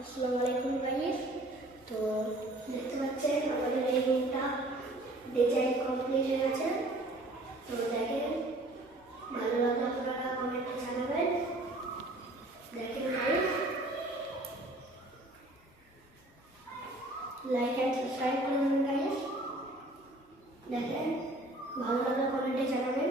আসসালামু আলাইকুম গাইস। তো দেখতে পাচ্ছেন আমাদের এই রুমটা ডিজাইন কমপ্লিট হয়ে গেছে। তো দেখেন, ভালো লাগলে আপনারা কমেন্টে জানাবেন। দেখেন গাইস, লাইক এন্ড সাবস্ক্রাইব করবেন গাইস। দেখেন, ভালো লাগলে কমেন্টে জানাবেন।